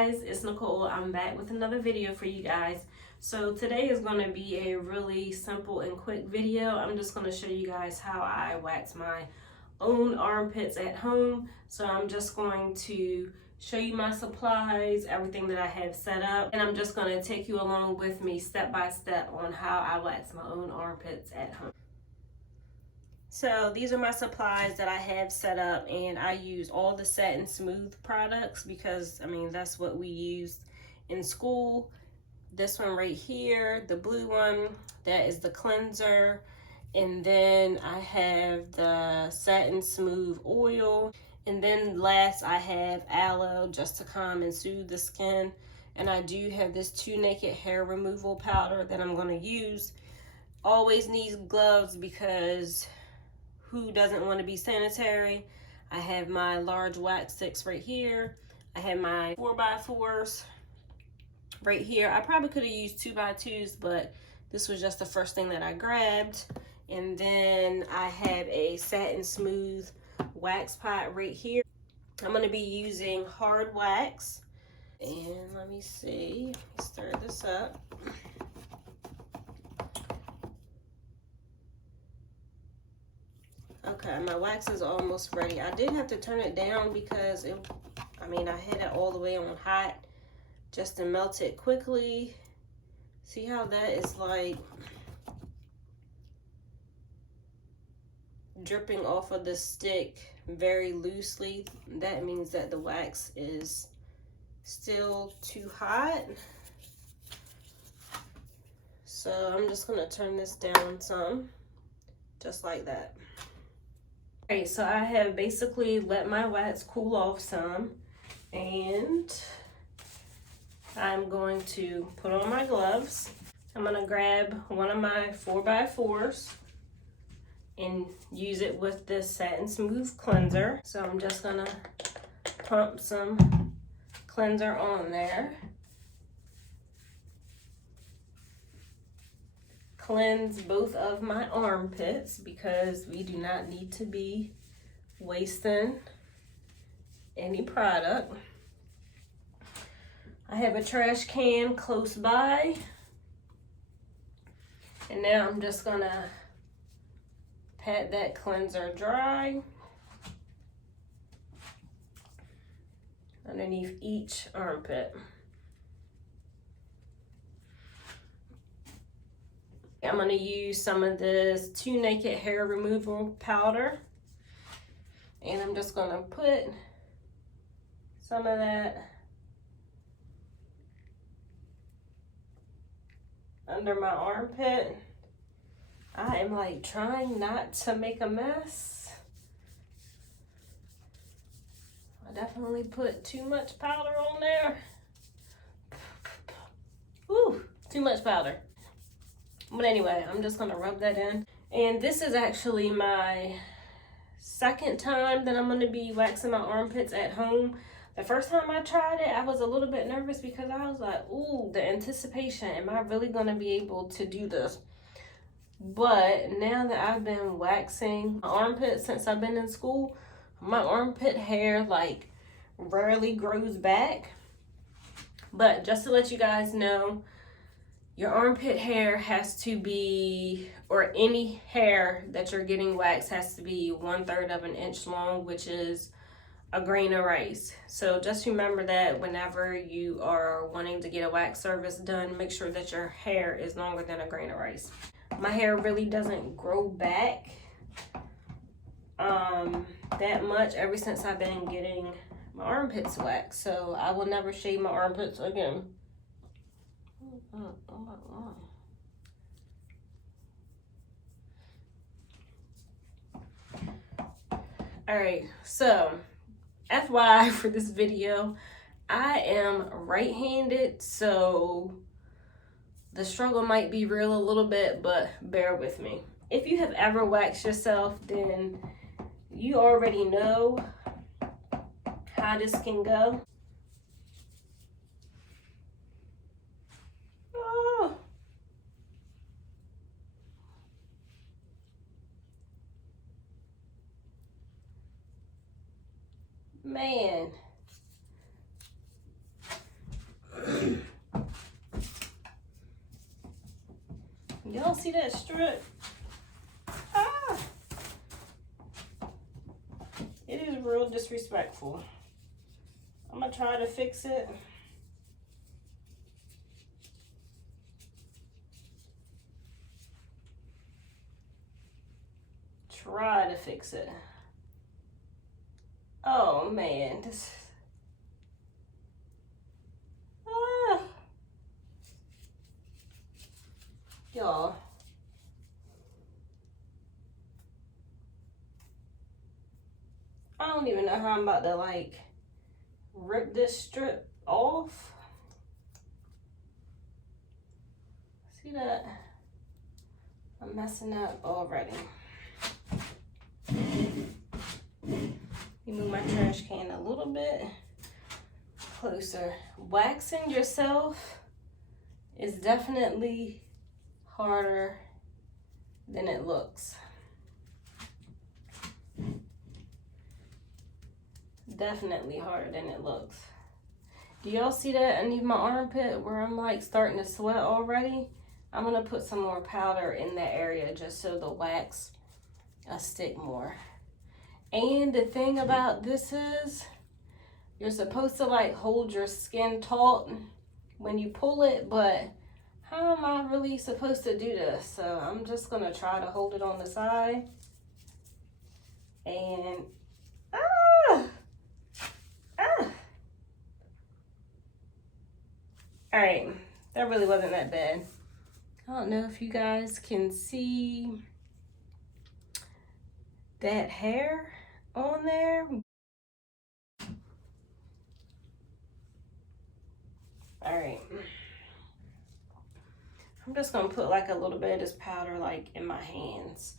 guys, it's Nicole. I'm back with another video for you guys. So today is going to be a really simple and quick video. I'm just going to show you guys how I wax my own armpits at home. So I'm just going to show you my supplies, everything that I have set up, and I'm just going to take you along with me step by step on how I wax my own armpits at home. So these are my supplies that I have set up, and I use all the Satin Smooth products because, I mean, that's what we used in school. This one right here, the blue one, that is the cleanser. And then I have the Satin Smooth oil. And then last I have aloe just to calm and soothe the skin. And I do have this 2 Naked hair removal powder that I'm going to use. Always needs gloves because who doesn't want to be sanitary? I have my large wax sticks right here. I have my 4x4s right here. I probably could have used 2x2s, but this was just the first thing that I grabbed. And then I have a Satin Smooth wax pot right here. I'm going to be using hard wax. And let me see, stir this up. Okay, my wax is almost ready. I did have to turn it down because I had it all the way on hot just to melt it quickly. See how that is like dripping off of the stick very loosely? That means that the wax is still too hot. So I'm just gonna turn this down some, just like that. Okay, so I have basically let my wax cool off some, and I'm going to put on my gloves. I'm gonna grab one of my 4x4s and use it with this Satin Smooth cleanser. So I'm just gonna pump some cleanser on there. Cleanse both of my armpits because we do not need to be wasting any product. I have a trash can close by, and now I'm just gonna pat that cleanser dry underneath each armpit. I'm going to use some of this 2 Naked hair removal powder, and I'm just going to put some of that under my armpit. I am like trying not to make a mess. I definitely put too much powder on there. Ooh, too much powder. But anyway, I'm just gonna rub that in. And this is actually my second time that I'm gonna be waxing my armpits at home. The first time I tried it, I was a little bit nervous because I was like, ooh, the anticipation. Am I really gonna be able to do this? But now that I've been waxing my armpits since I've been in school, my armpit hair like rarely grows back. But just to let you guys know, your armpit hair has to be, or any hair that you're getting waxed has to be 1/3 of an inch long, which is a grain of rice. So just remember that whenever you are wanting to get a wax service done, make sure that your hair is longer than a grain of rice. My hair really doesn't grow back that much ever since I've been getting my armpits waxed. So I will never shave my armpits again. Alright, so FYI for this video, I am right-handed, so the struggle might be real a little bit, but bear with me. If you have ever waxed yourself, then you already know how this can go. Oh. Man. Y'all see that strip? Ah! It is real disrespectful. I'm gonna try to fix it. Try to fix it. Oh man, this. Ah. Y'all. I don't even know how I'm about to like rip this strip off. See that? I'm messing up already. You move my trash can a little bit closer. Waxing yourself is definitely harder than it looks. Definitely harder than it looks. Do y'all see that underneath my armpit where I'm like starting to sweat already? I'm gonna put some more powder in that area just so the wax will stick more. And the thing about this is you're supposed to like hold your skin taut when you pull it, but how am I really supposed to do this? So I'm just gonna try to hold it on the side and all right, that really wasn't that bad. I don't know if you guys can see that hair on there. All right, I'm just gonna put like a little bit of this powder like in my hands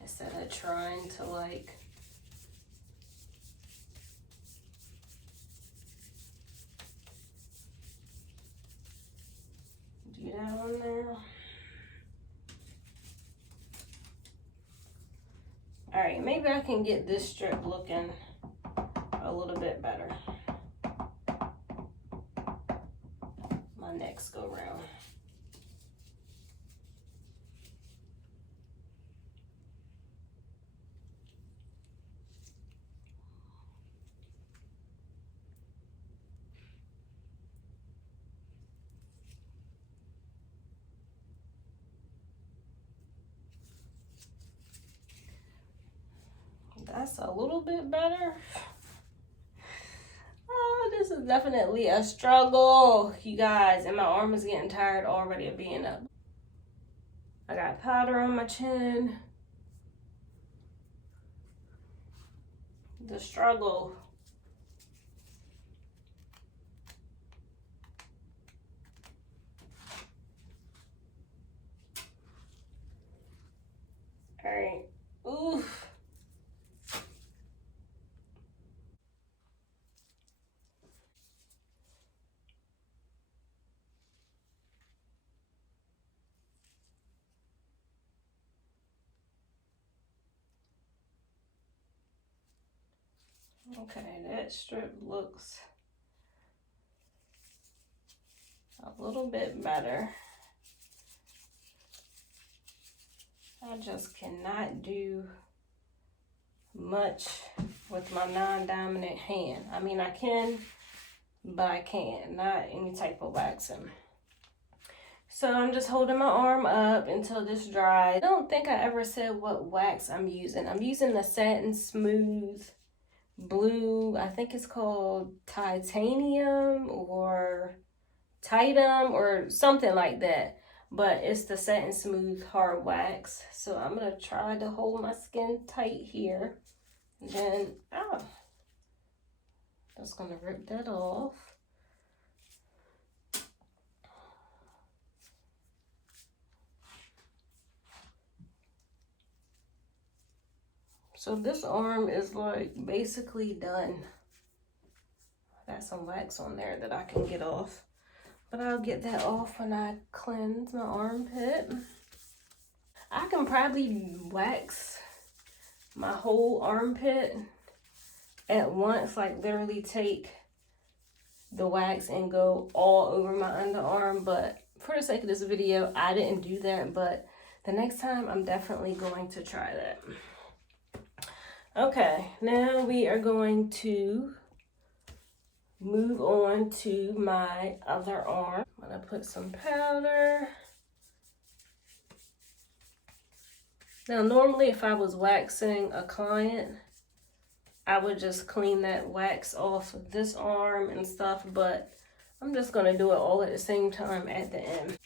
instead of trying to like do that on there. All right, maybe I can get this strip looking a little bit better my next go round. That's a little bit better. Oh, this is definitely a struggle, you guys, and my arm is getting tired already of being up. I got powder on my chin. The struggle. All right. Oof. Okay, that strip looks a little bit better. I just cannot do much with my non-dominant hand. I mean, I can, but I can't. Not any type of waxing. So I'm just holding my arm up until this dries. I don't think I ever said what wax I'm using. I'm using the Satin Smooth Blue. I think it's called Titanium or Titum or something like that. But it's the Satin Smooth Hard Wax. So I'm going to try to hold my skin tight here. And then, just going to rip that off. So this arm is like basically done. I got some wax on there that I can get off. But I'll get that off when I cleanse my armpit. I can probably wax my whole armpit at once, like literally take the wax and go all over my underarm, but for the sake of this video, I didn't do that, but the next time I'm definitely going to try that. Okay, now we are going to move on to my other arm. I'm gonna put some powder. Now, normally if I was waxing a client, I would just clean that wax off of this arm and stuff, but I'm just gonna do it all at the same time at the end.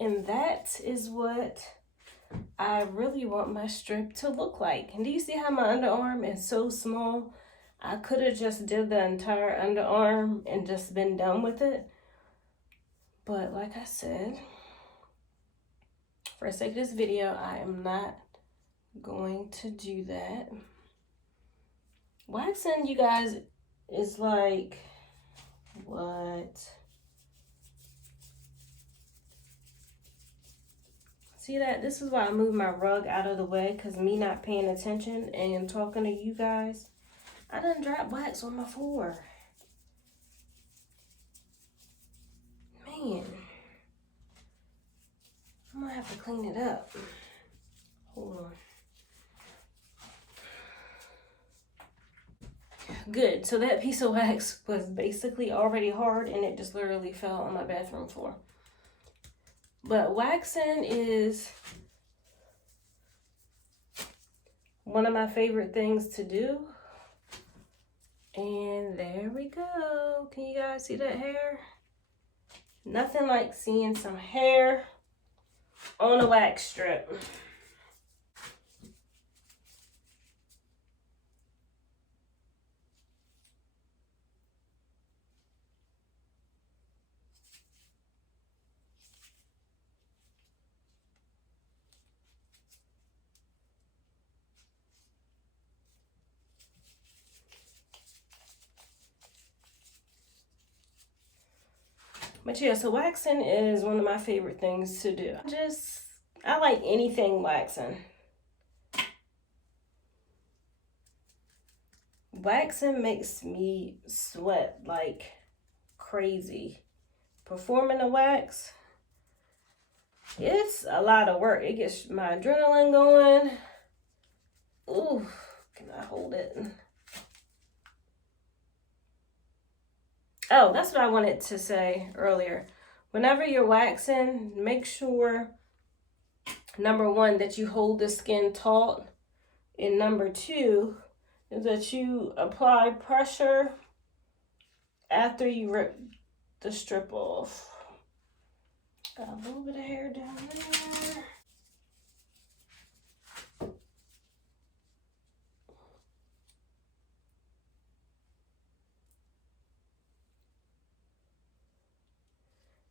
And that is what I really want my strip to look like. And do you see how my underarm is so small? I could have just did the entire underarm and just been done with it. But like I said, for the sake of this video, I am not going to do that. Waxing, you guys, is like, what? See that? This is why I moved my rug out of the way, because me not paying attention and talking to you guys, I done dropped wax on my floor. Man. I'm gonna have to clean it up. Hold on. Good. So that piece of wax was basically already hard and it just literally fell on my bathroom floor. But waxing is one of my favorite things to do. And there we go. Can you guys see that hair? Nothing like seeing some hair on a wax strip. But yeah, so waxing is one of my favorite things to do. I like anything waxing. Waxing makes me sweat like crazy. Performing the wax, it's a lot of work. It gets my adrenaline going. Ooh, can I hold it? Oh, that's what I wanted to say earlier. Whenever you're waxing, make sure, number one, that you hold the skin taut. And number two, is that you apply pressure after you rip the strip off. Got a little bit of hair down there.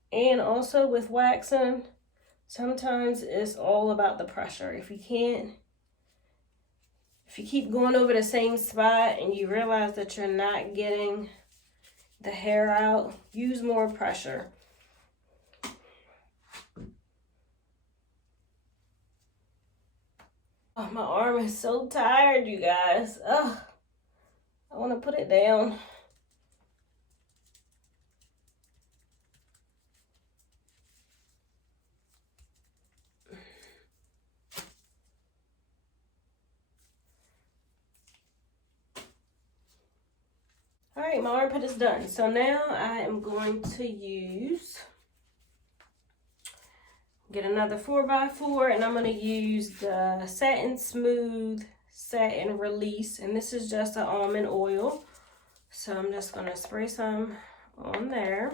And also with waxing, sometimes it's all about the pressure. If you keep going over the same spot and you realize that you're not getting the hair out, use more pressure. Oh, my arm is so tired, you guys. Ugh, I want to put it down. All right, my armpit is done. So now I am going to get another 4x4 and I'm going to use the Satin Smooth Satin Release. And this is just an almond oil. So I'm just going to spray some on there.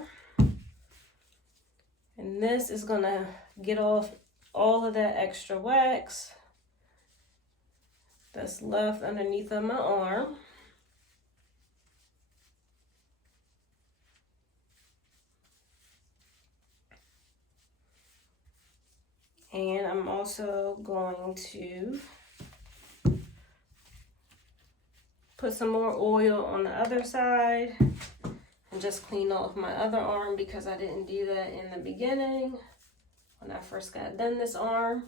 And this is going to get off all of that extra wax that's left underneath of my arm. And I'm also going to put some more oil on the other side and just clean off my other arm because I didn't do that in the beginning when I first got done this arm.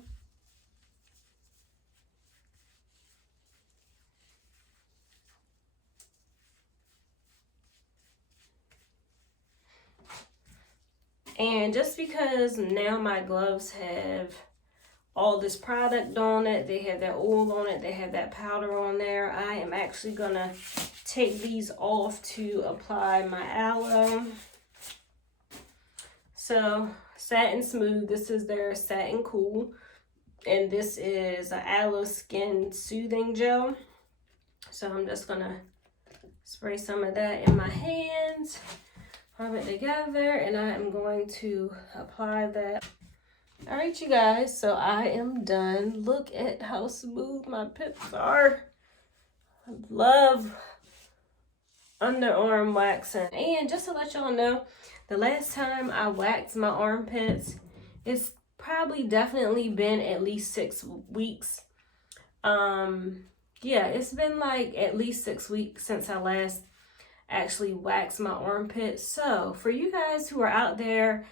And just because now my gloves have all this product on it, they have that oil on it, they have that powder on there, I am actually gonna take these off to apply my aloe. So Satin Smooth, this is their Satin Cool, and this is an aloe skin soothing gel. So I'm just gonna spray some of that in my hands, rub it together, and I am going to apply that. All right, you guys, so I am done. Look at how smooth my pits are. I love underarm waxing. And just to let y'all know, the last time I waxed my armpits, it's probably definitely been at least 6 weeks. Yeah, it's been like at least 6 weeks since I last actually waxed my armpits. So for you guys who are out there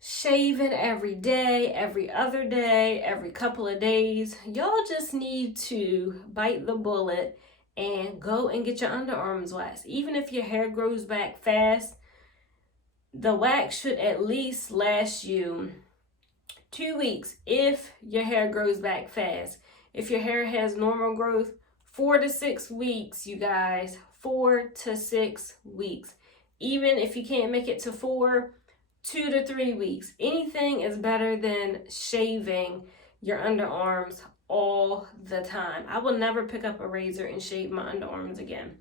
shaving every day, every other day, every couple of days, y'all just need to bite the bullet and go and get your underarms waxed. Even if your hair grows back fast, the wax should at least last you 2 weeks if your hair grows back fast. If your hair has normal growth, 4 to 6 weeks, you guys. 4 to 6 weeks. Even if you can't make it to 4, 2 to 3 weeks. Anything is better than shaving your underarms all the time. I will never pick up a razor and shave my underarms again.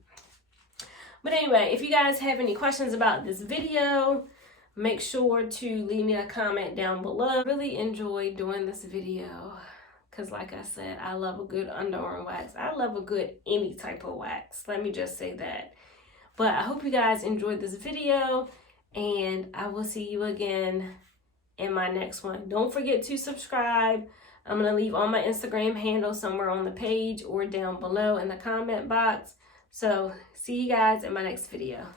But anyway, if you guys have any questions about this video, make sure to leave me a comment down below. I really enjoyed doing this video because, like I said, I love a good underarm wax. I love a good any type of wax. Let me just say that. But I hope you guys enjoyed this video, and I will see you again in my next one. Don't forget to subscribe. I'm going to leave all my Instagram handles somewhere on the page or down below in the comment box. So see you guys in my next video.